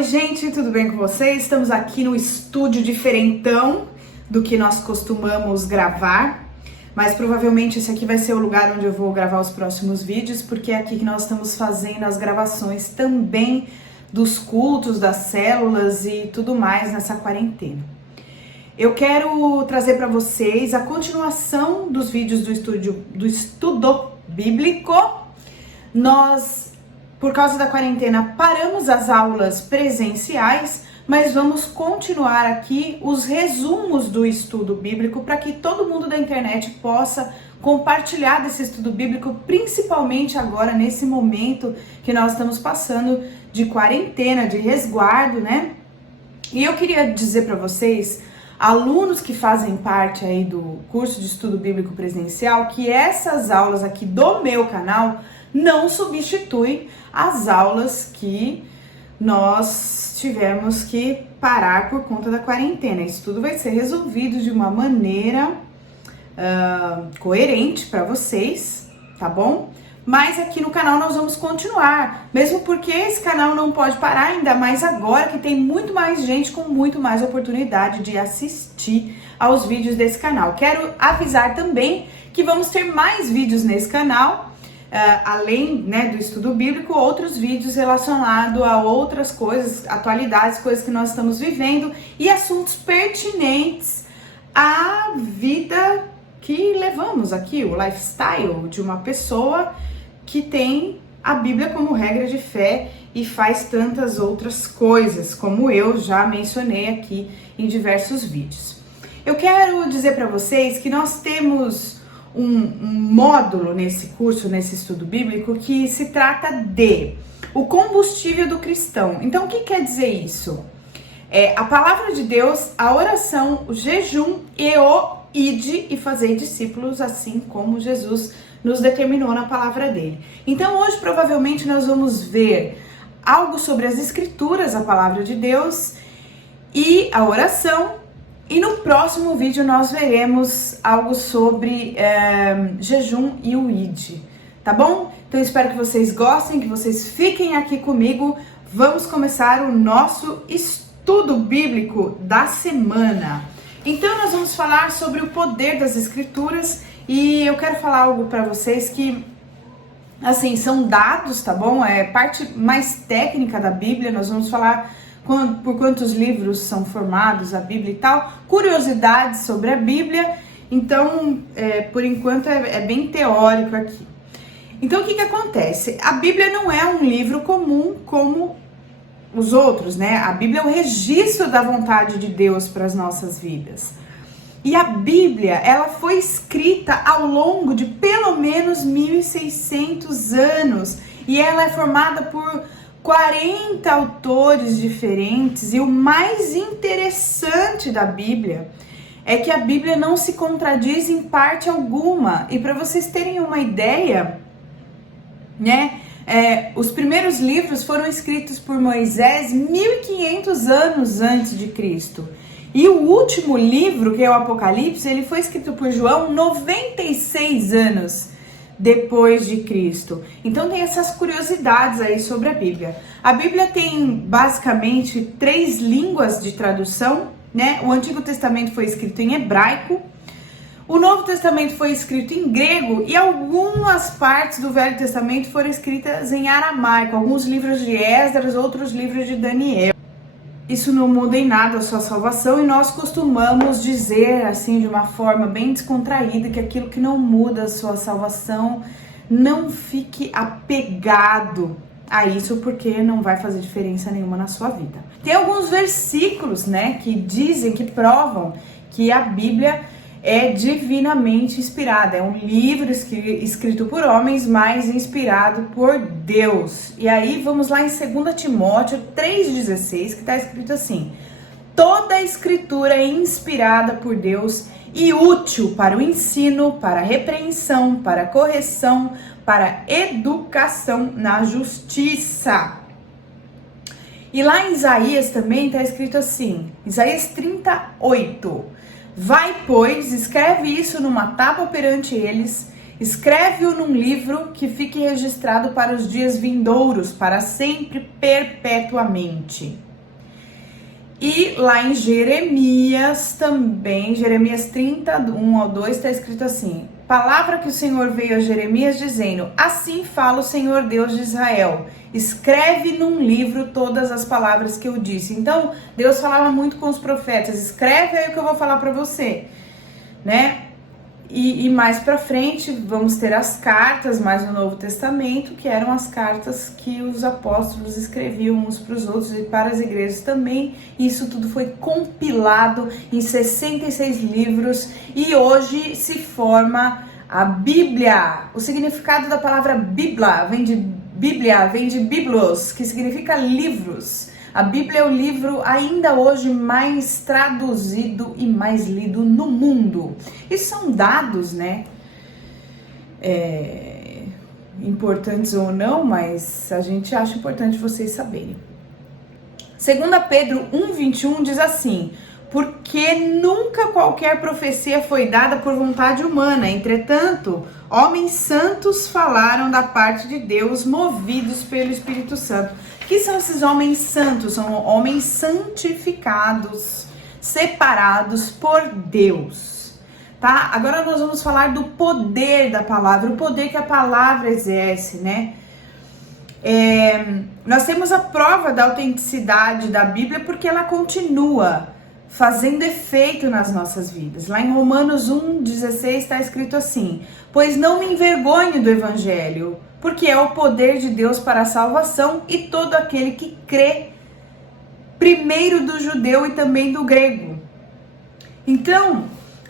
Oi gente, tudo bem com vocês? Estamos aqui no estúdio diferentão do que nós costumamos gravar, mas provavelmente esse aqui vai ser o lugar onde eu vou gravar os próximos vídeos, porque é aqui que nós estamos fazendo as gravações também dos cultos, das células e tudo mais nessa quarentena. Eu quero trazer para vocês a continuação dos vídeos do estudo bíblico. Nós, por causa da quarentena, paramos as aulas presenciais, mas vamos continuar aqui os resumos do estudo bíblico para que todo mundo da internet possa compartilhar desse estudo bíblico, principalmente agora nesse momento que nós estamos passando de quarentena, de resguardo, né? E eu queria dizer para vocês, alunos que fazem parte aí do curso de estudo bíblico presencial, que essas aulas aqui do meu canal não substituem as aulas que nós tivemos que parar por conta da quarentena. Isso tudo vai ser resolvido de uma maneira coerente para vocês, tá bom? Mas aqui no canal nós vamos continuar, mesmo porque esse canal não pode parar, ainda mais agora que tem muito mais gente com muito mais oportunidade de assistir aos vídeos desse canal. Quero avisar também que vamos ter mais vídeos nesse canal, além, né, do estudo bíblico, outros vídeos relacionados a outras coisas, atualidades, coisas que nós estamos vivendo e assuntos pertinentes à vida que levamos aqui, o lifestyle de uma pessoa que tem a Bíblia como regra de fé e faz tantas outras coisas, como eu já mencionei aqui em diversos vídeos. Eu quero dizer para vocês que nós temos um módulo nesse curso, nesse estudo bíblico, que se trata de o combustível do cristão. Então, o que quer dizer isso? É a palavra de Deus, a oração, o jejum e o ide e fazer discípulos, assim como Jesus nos determinou na palavra dele. Então, hoje, provavelmente, nós vamos ver algo sobre as escrituras, a palavra de Deus e a oração. E no próximo vídeo nós veremos algo sobre jejum e o id, tá bom? Então eu espero que vocês gostem, que vocês fiquem aqui comigo. Vamos começar o nosso estudo bíblico da semana. Então nós vamos falar sobre o poder das escrituras e eu quero falar algo para vocês que, assim, são dados, tá bom? É parte mais técnica da Bíblia. Nós vamos falar por quantos livros são formados a Bíblia e tal, curiosidades sobre a Bíblia. Então, por enquanto é bem teórico aqui. Então, o que acontece? A Bíblia não é um livro comum como os outros, né? A Bíblia é um registro da vontade de Deus para as nossas vidas. E a Bíblia, ela foi escrita ao longo de pelo menos 1.600 anos. E ela é formada por 40 autores diferentes, e o mais interessante da Bíblia é que a Bíblia não se contradiz em parte alguma. E para vocês terem uma ideia, né, os primeiros livros foram escritos por Moisés 1500 anos antes de Cristo. E o último livro, que é o Apocalipse, ele foi escrito por João 96 anos depois de Cristo. Então tem essas curiosidades aí sobre a Bíblia. A Bíblia tem basicamente 3 línguas de tradução, né? O Antigo Testamento foi escrito em hebraico, o Novo Testamento foi escrito em grego e algumas partes do Velho Testamento foram escritas em aramaico, alguns livros de Esdras, outros livros de Daniel. Isso não muda em nada a sua salvação e nós costumamos dizer assim de uma forma bem descontraída que aquilo que não muda a sua salvação, não fique apegado a isso porque não vai fazer diferença nenhuma na sua vida. Tem alguns versículos, né, que dizem, que provam que a Bíblia é divinamente inspirada, é um livro escrito por homens, mas inspirado por Deus. E aí vamos lá em 2 Timóteo 3,16, que está escrito assim: toda a escritura é inspirada por Deus e útil para o ensino, para a repreensão, para a correção, para a educação na justiça. E lá em Isaías também está escrito assim, Isaías 38, vai, pois, escreve isso numa tábua perante eles, escreve-o num livro que fique registrado para os dias vindouros, para sempre, perpetuamente. E lá em Jeremias também, Jeremias 30, 1 ao 2, está escrito assim: palavra que o Senhor veio a Jeremias dizendo: assim fala o Senhor Deus de Israel, escreve num livro todas as palavras que eu disse. Então, Deus falava muito com os profetas: escreve aí o que eu vou falar para você, né? E mais para frente vamos ter as cartas, mais no Novo Testamento, que eram as cartas que os apóstolos escreviam uns para os outros e para as igrejas também. Isso tudo foi compilado em 66 livros e hoje se forma a Bíblia. O significado da palavra Bíblia vem de biblos, que significa livros. A Bíblia é o livro ainda hoje mais traduzido e mais lido no mundo. Isso são dados, né? Importantes ou não, mas a gente acha importante vocês saberem. 2 Pedro 1,21 diz assim: porque nunca qualquer profecia foi dada por vontade humana, entretanto, homens santos falaram da parte de Deus, movidos pelo Espírito Santo. Que são esses homens santos? São homens santificados, separados por Deus, tá? Agora nós vamos falar do poder da palavra, o poder que a palavra exerce, né? Nós temos a prova da autenticidade da Bíblia porque ela continua fazendo efeito nas nossas vidas. Lá em Romanos 1,16 está escrito assim: pois não me envergonho do Evangelho, porque é o poder de Deus para a salvação e todo aquele que crê, primeiro do judeu e também do grego. Então,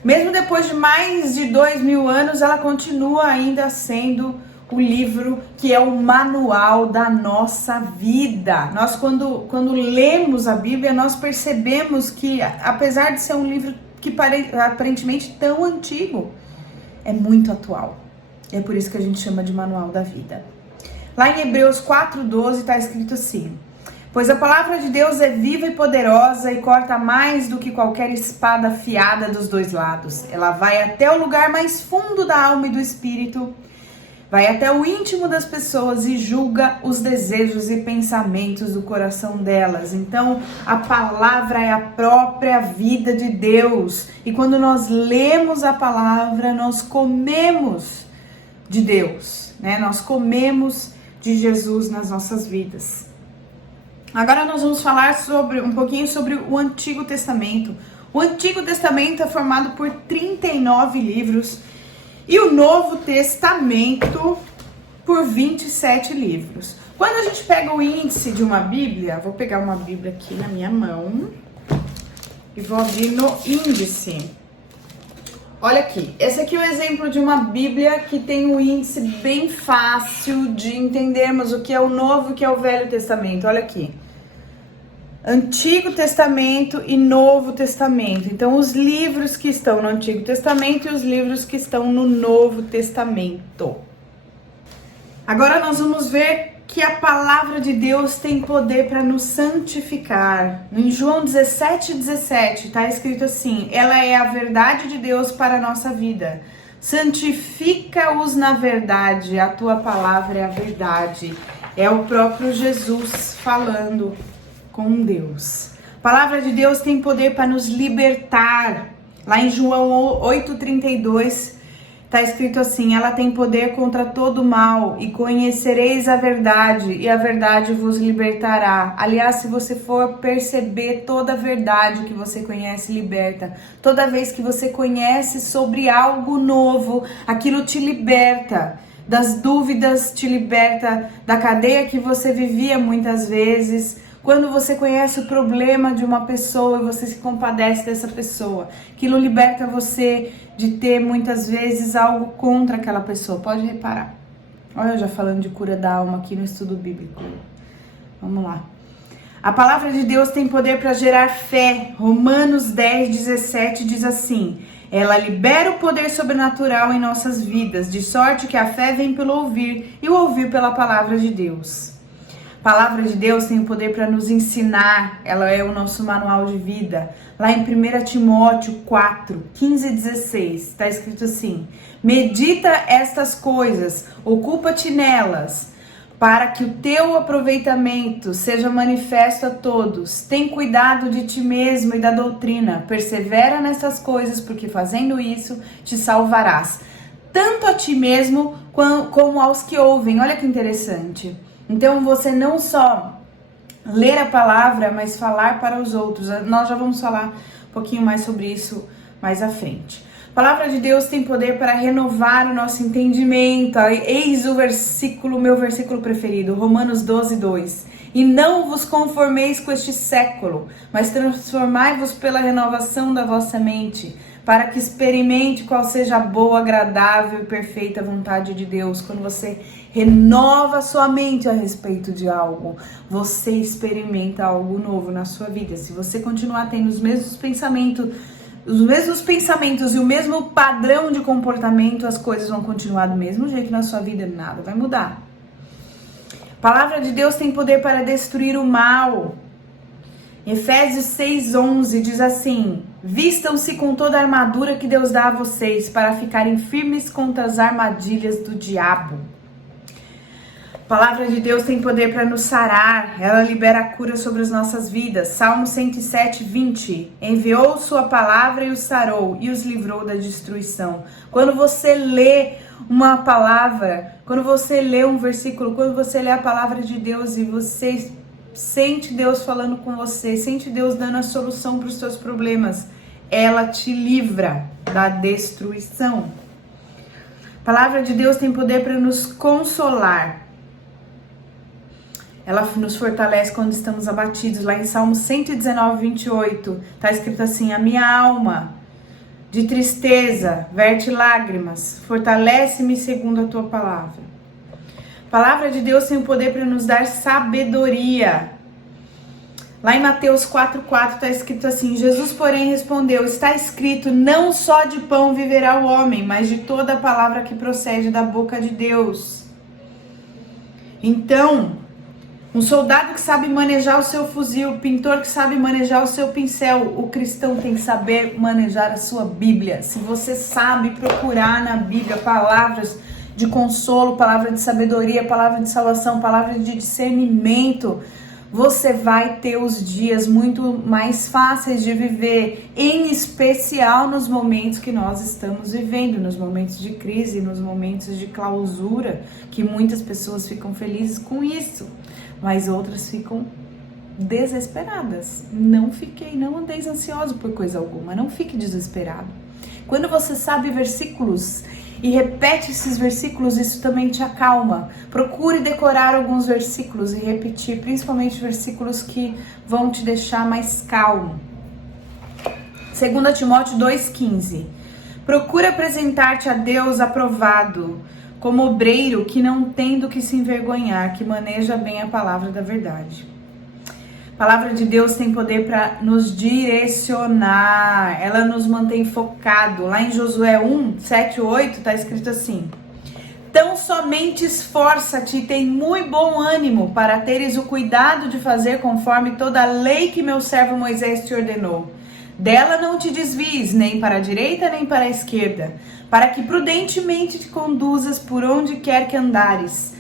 mesmo depois de mais de 2000 anos, ela continua ainda sendo o livro que é o manual da nossa vida. Nós, quando lemos a Bíblia, nós percebemos que, apesar de ser um livro que aparentemente tão antigo, é muito atual. É por isso que a gente chama de manual da vida. Lá em Hebreus 4,12 está escrito assim: pois a palavra de Deus é viva e poderosa e corta mais do que qualquer espada afiada dos dois lados. Ela vai até o lugar mais fundo da alma e do espírito, vai até o íntimo das pessoas e julga os desejos e pensamentos do coração delas. Então, a palavra é a própria vida de Deus. E quando nós lemos a palavra, nós comemos de Deus, né? Nós comemos de Jesus nas nossas vidas. Agora nós vamos falar um pouquinho sobre o Antigo Testamento. O Antigo Testamento é formado por 39 livros e o Novo Testamento por 27 livros. Quando a gente pega o índice de uma Bíblia, vou pegar uma Bíblia aqui na minha mão e vou abrir no índice. Olha aqui, esse aqui é o exemplo de uma Bíblia que tem um índice bem fácil de entendermos o que é o Novo e o que é o Velho Testamento. Olha aqui, Antigo Testamento e Novo Testamento. Então, os livros que estão no Antigo Testamento e os livros que estão no Novo Testamento. Agora nós vamos ver que a palavra de Deus tem poder para nos santificar. Em João 17,17 está escrito assim: ela é a verdade de Deus para a nossa vida. Santifica-os na verdade, a tua palavra é a verdade. É o próprio Jesus falando com Deus. A palavra de Deus tem poder para nos libertar. Lá em João 8,32 está escrito assim: ela tem poder contra todo mal, e conhecereis a verdade, e a verdade vos libertará. Aliás, se você for perceber, toda a verdade que você conhece liberta. Toda vez que você conhece sobre algo novo, aquilo te liberta das dúvidas, te liberta da cadeia que você vivia muitas vezes. Quando você conhece o problema de uma pessoa e você se compadece dessa pessoa, aquilo liberta você de ter muitas vezes algo contra aquela pessoa. Pode reparar. Olha eu já falando de cura da alma aqui no estudo bíblico. Vamos lá. A palavra de Deus tem poder para gerar fé. Romanos 10,17 diz assim: ela libera o poder sobrenatural em nossas vidas, de sorte que a fé vem pelo ouvir e o ouvir pela palavra de Deus. A palavra de Deus tem o poder para nos ensinar, ela é o nosso manual de vida. Lá em 1 Timóteo 4, 15 e 16, está escrito assim: medita estas coisas, ocupa-te nelas, para que o teu aproveitamento seja manifesto a todos. Tem cuidado de ti mesmo e da doutrina. Persevera nessas coisas, porque fazendo isso te salvarás, tanto a ti mesmo como aos que ouvem. Olha que interessante. Então você não só ler a palavra, mas falar para os outros. Nós já vamos falar um pouquinho mais sobre isso mais à frente. A palavra de Deus tem poder para renovar o nosso entendimento. Eis o versículo, meu versículo preferido, Romanos 12:2. E não vos conformeis com este século, mas transformai-vos pela renovação da vossa mente, para que experimente qual seja a boa, agradável e perfeita vontade de Deus. Quando você renova a sua mente a respeito de algo, você experimenta algo novo na sua vida. Se você continuar tendo os mesmos pensamentos e o mesmo padrão de comportamento, as coisas vão continuar do mesmo jeito na sua vida, nada vai mudar. A palavra de Deus tem poder para destruir o mal. Efésios 6:11 diz assim: vistam-se com toda a armadura que Deus dá a vocês, para ficarem firmes contra as armadilhas do diabo. A palavra de Deus tem poder para nos sarar, ela libera a cura sobre as nossas vidas. Salmo 107:20, enviou sua palavra e os sarou e os livrou da destruição. Quando você lê uma palavra, quando você lê um versículo, quando você lê a palavra de Deus e você sente Deus falando com você, sente Deus dando a solução para os seus problemas, ela te livra da destruição. A palavra de Deus tem poder para nos consolar. Ela nos fortalece quando estamos abatidos. Lá em Salmo 119:28, está escrito assim: a minha alma de tristeza verte lágrimas, fortalece-me segundo a tua palavra. A palavra de Deus tem o poder para nos dar sabedoria. Lá em Mateus 4:4 está escrito assim: Jesus, porém, respondeu: está escrito, não só de pão viverá o homem, mas de toda a palavra que procede da boca de Deus. Então, um soldado que sabe manejar o seu fuzil, o pintor que sabe manejar o seu pincel, o cristão tem que saber manejar a sua Bíblia. Se você sabe procurar na Bíblia palavras de consolo, palavra de sabedoria, palavra de salvação, palavra de discernimento, você vai ter os dias muito mais fáceis de viver, em especial nos momentos que nós estamos vivendo, nos momentos de crise, nos momentos de clausura, que muitas pessoas ficam felizes com isso, mas outras ficam desesperadas. Não andeis ansioso por coisa alguma, não fique desesperado. Quando você sabe versículos e repete esses versículos, isso também te acalma. Procure decorar alguns versículos e repetir, principalmente versículos que vão te deixar mais calmo. 2 Timóteo 2,15. Procure apresentar-te a Deus aprovado, como obreiro que não tem do que se envergonhar, que maneja bem a palavra da verdade. A palavra de Deus tem poder para nos direcionar, ela nos mantém focado. Lá em Josué 1:7-8 está escrito assim: tão somente esforça-te e tem muito bom ânimo para teres o cuidado de fazer conforme toda a lei que meu servo Moisés te ordenou. Dela não te desvies, nem para a direita nem para a esquerda, para que prudentemente te conduzas por onde quer que andares.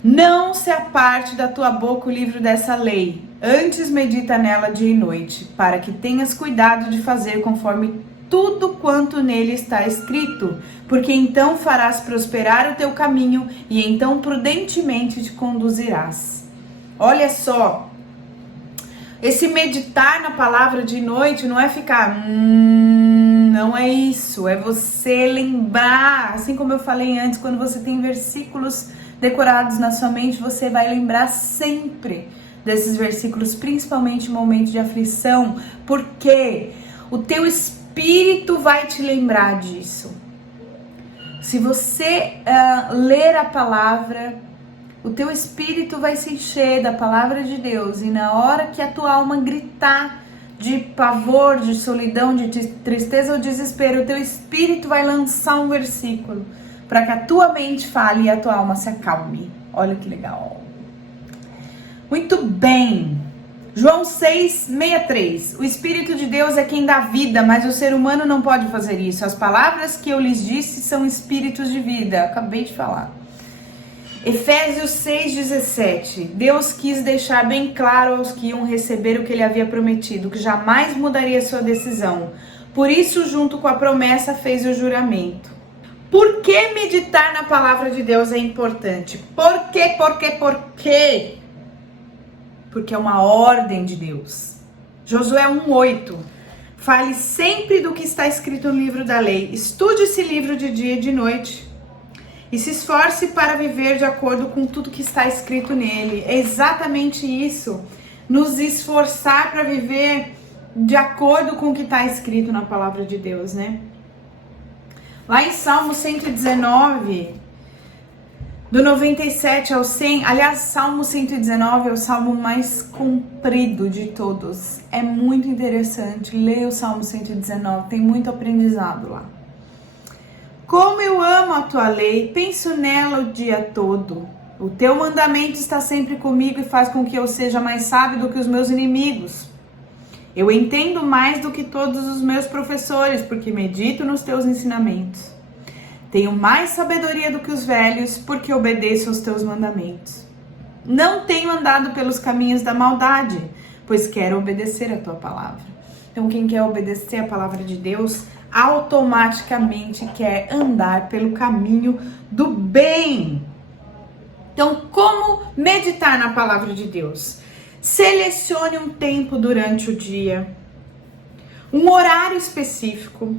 Não se aparte da tua boca o livro dessa lei, antes medita nela dia e noite, para que tenhas cuidado de fazer conforme tudo quanto nele está escrito, porque então farás prosperar o teu caminho e então prudentemente te conduzirás. Olha só, esse meditar na palavra de noite não é ficar, não é isso, é você lembrar, assim como eu falei antes, quando você tem versículos decorados na sua mente, você vai lembrar sempre desses versículos, principalmente em momentos de aflição, porque o teu espírito vai te lembrar disso. Se você ler a palavra, o teu espírito vai se encher da palavra de Deus, e na hora que a tua alma gritar de pavor, de solidão, de tristeza ou desespero, o teu espírito vai lançar um versículo para que a tua mente fale e a tua alma se acalme. Olha que legal. Muito bem. João 6:63. O Espírito de Deus é quem dá vida, mas o ser humano não pode fazer isso. As palavras que eu lhes disse são espíritos de vida. Acabei de falar. Efésios 6,17. Deus quis deixar bem claro aos que iam receber o que ele havia prometido, que jamais mudaria sua decisão. Por isso, junto com a promessa, fez o juramento. Por que meditar na palavra de Deus é importante? Por quê? Porque é uma ordem de Deus. Josué 1:8. Fale sempre do que está escrito no livro da lei. Estude esse livro de dia e de noite. E se esforce para viver de acordo com tudo que está escrito nele. É exatamente isso. Nos esforçar para viver de acordo com o que está escrito na palavra de Deus, né? Lá em Salmo 119, do 97 ao 100, aliás, Salmo 119 é o salmo mais comprido de todos. É muito interessante, leia o Salmo 119, tem muito aprendizado lá. Como eu amo a tua lei, penso nela o dia todo. O teu mandamento está sempre comigo e faz com que eu seja mais sábio do que os meus inimigos. Eu entendo mais do que todos os meus professores, porque medito nos teus ensinamentos. Tenho mais sabedoria do que os velhos, porque obedeço aos teus mandamentos. Não tenho andado pelos caminhos da maldade, pois quero obedecer a tua palavra. Então, quem quer obedecer a palavra de Deus, automaticamente quer andar pelo caminho do bem. Então, como meditar na palavra de Deus? Selecione um tempo durante o dia, um horário específico.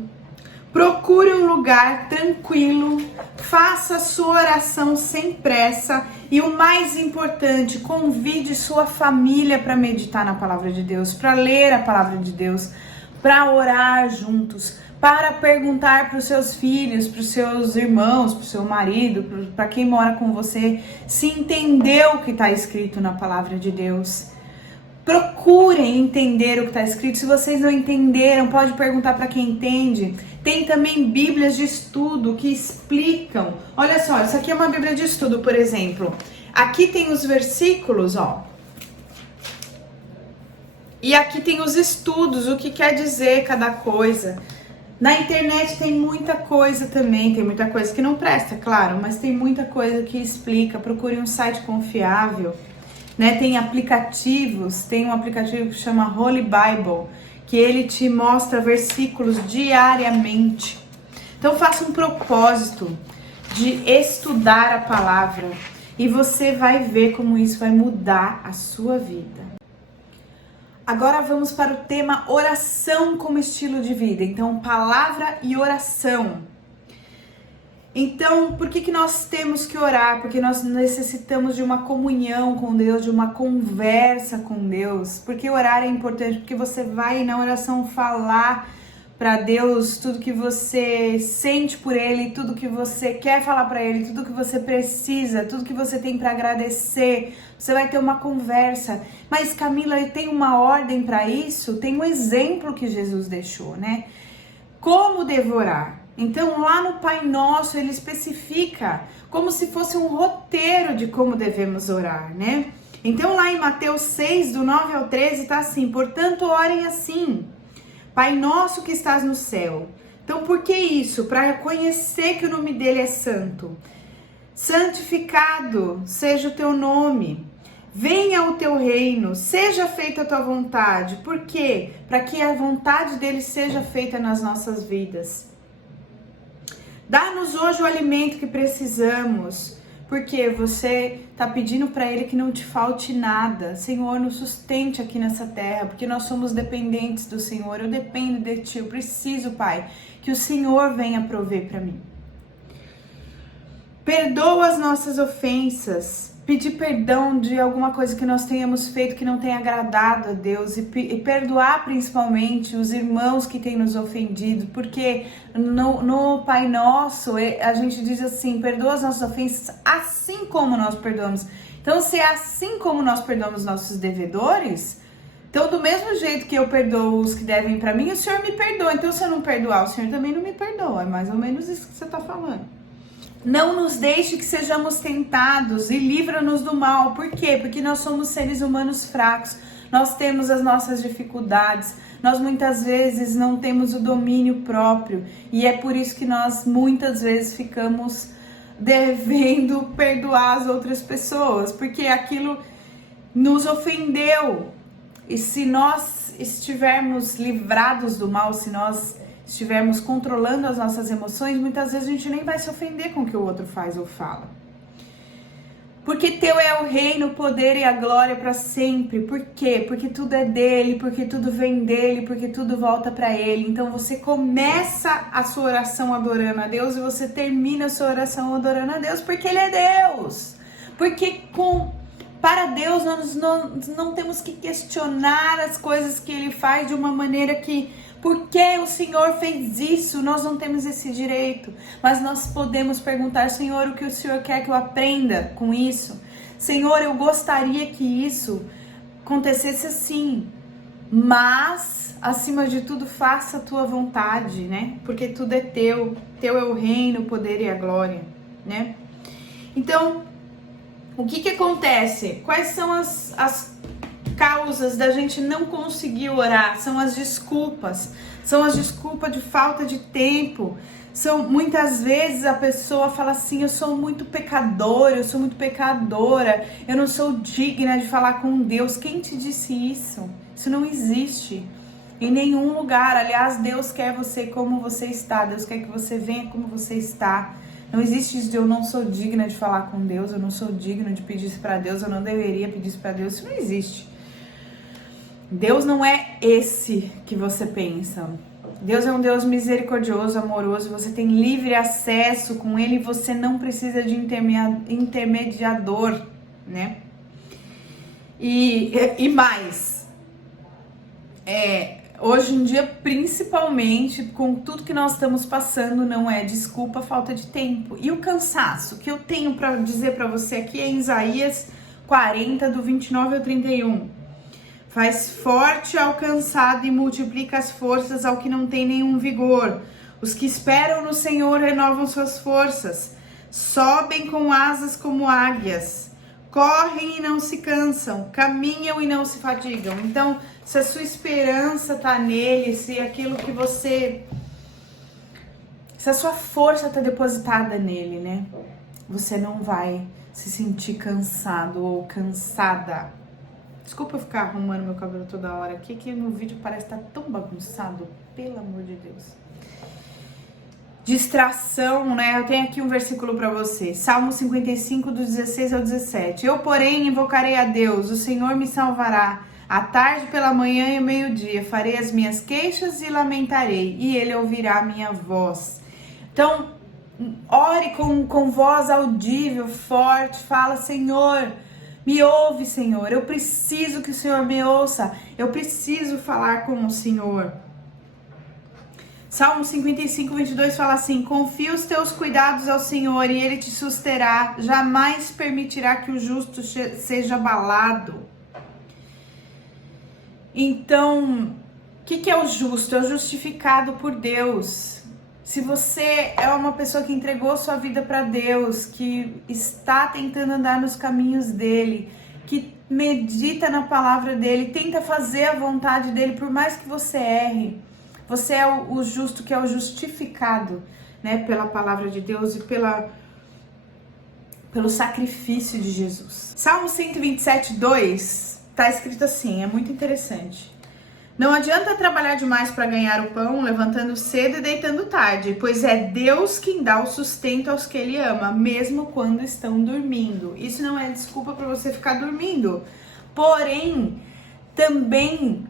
Procure um lugar tranquilo, faça sua oração sem pressa e o mais importante, convide sua família para meditar na palavra de Deus, para ler a palavra de Deus, para orar juntos, para perguntar para os seus filhos, para os seus irmãos, para o seu marido, para quem mora com você, se entendeu o que está escrito na palavra de Deus. Procurem entender o que está escrito. Se vocês não entenderam, pode perguntar para quem entende. Tem também bíblias de estudo que explicam. Olha só, isso aqui é uma bíblia de estudo, por exemplo. Aqui tem os versículos, ó. E aqui tem os estudos, o que quer dizer cada coisa. Na internet tem muita coisa também, tem muita coisa que não presta, claro, mas tem muita coisa que explica. Procure um site confiável. Né, tem aplicativos, tem um aplicativo que chama Holy Bible, que ele te mostra versículos diariamente. Então faça um propósito de estudar a palavra e você vai ver como isso vai mudar a sua vida. Agora vamos para o tema oração como estilo de vida. Então, palavra e oração. Então, por que nós temos que orar? Porque nós necessitamos de uma comunhão com Deus, de uma conversa com Deus. Porque orar é importante, porque você vai na oração falar para Deus tudo que você sente por Ele, tudo que você quer falar para Ele, tudo que você precisa, tudo que você tem para agradecer. Você vai ter uma conversa. Mas Camila, tem uma ordem para isso? Tem um exemplo que Jesus deixou, né? Como devorar? Então, lá no Pai Nosso, ele especifica como se fosse um roteiro de como devemos orar, né? Então, lá em Mateus 6, do 9 ao 13, tá assim: portanto, orem assim, Pai Nosso que estás no céu. Então, por que isso? Para conhecer que o nome dele é santo. Santificado seja o teu nome. Venha o teu reino, seja feita a tua vontade. Por quê? Para que a vontade dele seja feita nas nossas vidas. Dá-nos hoje o alimento que precisamos, porque você está pedindo para Ele que não te falte nada. Senhor, nos sustente aqui nessa terra, porque nós somos dependentes do Senhor. Eu dependo de Ti, eu preciso, Pai, que o Senhor venha prover para mim. Perdoa as nossas ofensas. Pedir perdão de alguma coisa que nós tenhamos feito que não tenha agradado a Deus e perdoar principalmente os irmãos que têm nos ofendido, porque no Pai Nosso a gente diz assim: perdoa as nossas ofensas assim como nós perdoamos. Então, se é assim como nós perdoamos nossos devedores, então do mesmo jeito que eu perdoo os que devem para mim, o Senhor me perdoa. Então, se eu não perdoar, o Senhor também não me perdoa. É mais ou menos isso que você está falando. Não nos deixe que sejamos tentados e livra-nos do mal. Por quê? Porque nós somos seres humanos fracos. Nós temos as nossas dificuldades. Nós muitas vezes não temos o domínio próprio. E é por isso que nós muitas vezes ficamos devendo perdoar as outras pessoas, porque aquilo nos ofendeu. E se nós estivermos livrados do mal, se nós estivermos controlando as nossas emoções, muitas vezes a gente nem vai se ofender com o que o outro faz ou fala. Porque teu é o reino, o poder e a glória para sempre. Por quê? Porque tudo é dele, porque tudo vem dele, porque tudo volta para ele. Então você começa a sua oração adorando a Deus e você termina a sua oração adorando a Deus, porque ele é Deus. Porque para Deus nós não temos que questionar as coisas que ele faz de uma maneira que... Por que o Senhor fez isso? Nós não temos esse direito, mas nós podemos perguntar: Senhor, o que o Senhor quer que eu aprenda com isso? Senhor, eu gostaria que isso acontecesse assim, mas, acima de tudo, faça a tua vontade, né? Porque tudo é teu é o reino, o poder e a glória, né? Então, o que acontece? Quais são as causas da gente não conseguir orar? São as desculpas de falta de tempo. Muitas vezes a pessoa fala assim: eu sou muito pecador, eu sou muito pecadora, eu não sou digna de falar com Deus. Quem te disse isso? Isso não existe em nenhum lugar. Aliás, Deus quer você como você está, Deus quer que você venha como você está. Não existe isso de eu não sou digna de falar com Deus, eu não sou digno de pedir isso para Deus, eu não deveria pedir isso para Deus. Isso não existe. Deus não é esse que você pensa. Deus é um Deus misericordioso, amoroso. Você tem livre acesso com ele e você não precisa de intermediador, né? E mais, hoje em dia, principalmente com tudo que nós estamos passando, não é desculpa, falta de tempo. E o cansaço que eu tenho para dizer para você aqui é em Isaías 40, do 29 ao 31. Faz forte ao cansado e multiplica as forças ao que não tem nenhum vigor. Os que esperam no Senhor renovam suas forças. Sobem com asas como águias. Correm e não se cansam. Caminham e não se fatigam. Então, se a sua esperança está nele, se aquilo que você... Se a sua força está depositada nele, né? Você não vai se sentir cansado ou cansada. Desculpa eu ficar arrumando meu cabelo toda hora aqui, que no vídeo parece estar tão bagunçado, pelo amor de Deus. Distração, né? Eu tenho aqui um versículo para você. Salmo 55, do 16 ao 17. Eu, porém, invocarei a Deus, o Senhor me salvará. À tarde, pela manhã e ao meio-dia, farei as minhas queixas e lamentarei, e ele ouvirá a minha voz. Então, ore com voz audível, forte, fala: Senhor, me ouve, Senhor, eu preciso que o Senhor me ouça, eu preciso falar com o Senhor. Salmo 55, 22 fala assim: confia os teus cuidados ao Senhor e ele te susterá, jamais permitirá que o justo seja abalado. Então, o que é o justo? É o justificado por Deus. Se você é uma pessoa que entregou sua vida para Deus, que está tentando andar nos caminhos dele, que medita na palavra dele, tenta fazer a vontade dele, por mais que você erre, você é o justo, que é o justificado, né, pela palavra de Deus e pelo sacrifício de Jesus. Salmo 127, 2, tá escrito assim, é muito interessante. Não adianta trabalhar demais para ganhar o pão, levantando cedo e deitando tarde, pois é Deus quem dá o sustento aos que ele ama, mesmo quando estão dormindo. Isso não é desculpa para você ficar dormindo, porém, também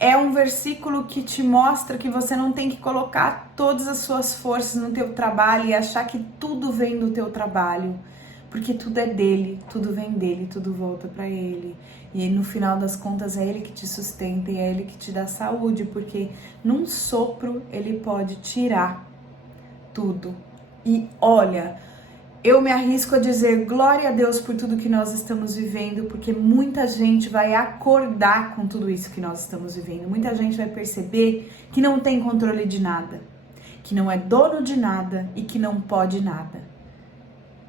é um versículo que te mostra que você não tem que colocar todas as suas forças no teu trabalho e achar que tudo vem do teu trabalho, porque tudo é dele, tudo vem dele, tudo volta para ele. E no final das contas é ele que te sustenta e é ele que te dá saúde, porque num sopro ele pode tirar tudo. E olha, eu me arrisco a dizer glória a Deus por tudo que nós estamos vivendo, porque muita gente vai acordar com tudo isso que nós estamos vivendo. Muita gente vai perceber que não tem controle de nada, que não é dono de nada e que não pode nada,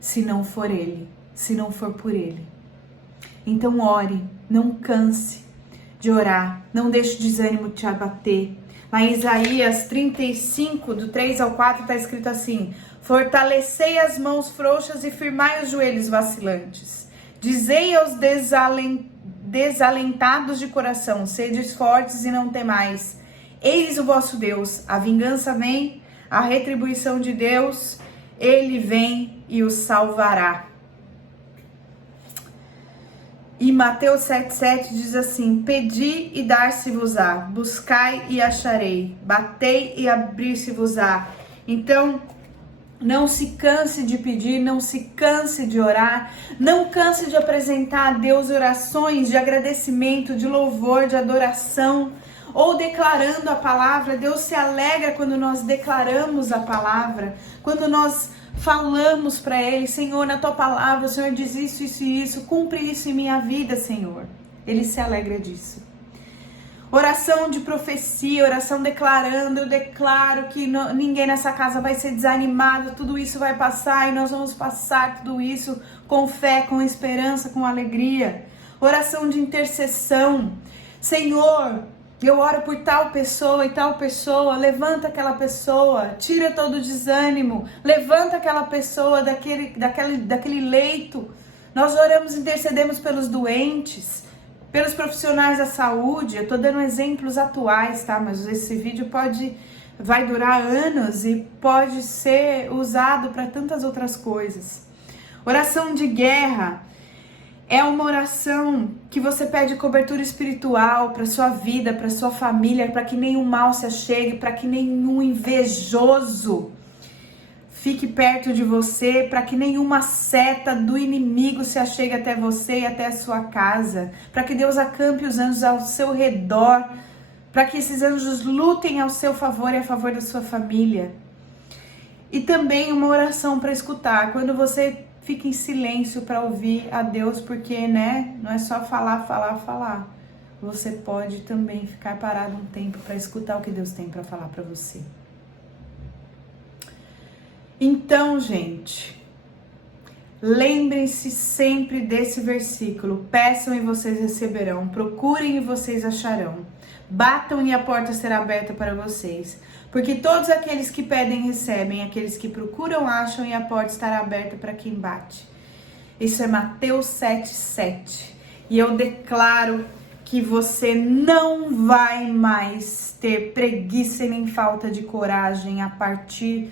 se não for ele, se não for por ele. Então ore, não canse de orar, não deixe o desânimo te abater. Lá em Isaías 35, do 3 ao 4, está escrito assim: Fortalecei as mãos frouxas e firmai os joelhos vacilantes. Dizei aos desalentados de coração, sedes fortes e não temais. Eis o vosso Deus, a vingança vem, a retribuição de Deus, ele vem e os salvará. E Mateus 7,7 diz assim: pedi e dar-se-vos-á, buscai e acharei, batei e abrir-se-vos-á. Então, não se canse de pedir, não se canse de orar, não canse de apresentar a Deus orações de agradecimento, de louvor, de adoração, ou declarando a palavra. Deus se alegra quando nós declaramos a palavra, quando nós falamos para Ele: Senhor, na Tua palavra, o Senhor diz isso, isso e isso, cumpre isso em minha vida, Senhor. Ele se alegra disso. Oração de profecia, oração declarando: eu declaro que ninguém nessa casa vai ser desanimado, tudo isso vai passar e nós vamos passar tudo isso com fé, com esperança, com alegria. Oração de intercessão: Senhor, eu oro por tal pessoa e tal pessoa, levanta aquela pessoa, tira todo o desânimo, levanta aquela pessoa daquele leito. Nós oramos e intercedemos pelos doentes, pelos profissionais da saúde. Eu tô dando exemplos atuais, tá? Mas esse vídeo vai durar anos e pode ser usado para tantas outras coisas. Oração de guerra é uma oração que você pede cobertura espiritual para sua vida, para sua família, para que nenhum mal se achegue, para que nenhum invejoso fique perto de você, para que nenhuma seta do inimigo se achegue até você e até a sua casa, para que Deus acampe os anjos ao seu redor, para que esses anjos lutem ao seu favor e a favor da sua família. E também uma oração para escutar, quando você fica em silêncio para ouvir a Deus, porque, né, não é só falar. Você pode também ficar parado um tempo para escutar o que Deus tem para falar para você. Então, gente, lembrem-se sempre desse versículo: peçam e vocês receberão, procurem e vocês acharão, batam e a porta será aberta para vocês. Porque todos aqueles que pedem recebem, aqueles que procuram acham e a porta estará aberta para quem bate. Isso é Mateus 7,7. E eu declaro que você não vai mais ter preguiça e nem falta de coragem a partir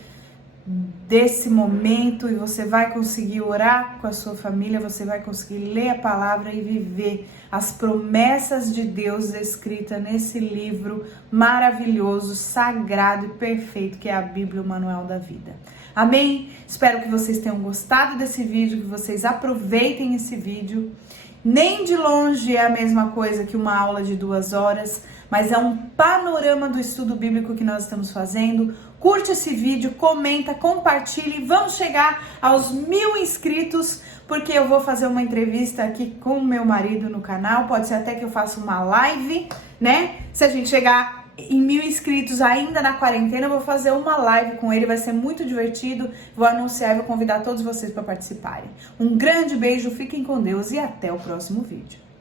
desse momento, e você vai conseguir orar com a sua família, você vai conseguir ler a palavra e viver as promessas de Deus escritas nesse livro maravilhoso, sagrado e perfeito que é a Bíblia, o Manual da Vida. Amém? Espero que vocês tenham gostado desse vídeo, que vocês aproveitem esse vídeo. Nem de longe é a mesma coisa que uma aula de 2 horas, mas é um panorama do estudo bíblico que nós estamos fazendo. Curte esse vídeo, comenta, compartilhe. Vamos chegar aos 1000 inscritos, porque eu vou fazer uma entrevista aqui com o meu marido no canal. Pode ser até que eu faça uma live, né? Se a gente chegar em 1000 inscritos ainda na quarentena, eu vou fazer uma live com ele. Vai ser muito divertido. Vou anunciar e vou convidar todos vocês para participarem. Um grande beijo, fiquem com Deus e até o próximo vídeo.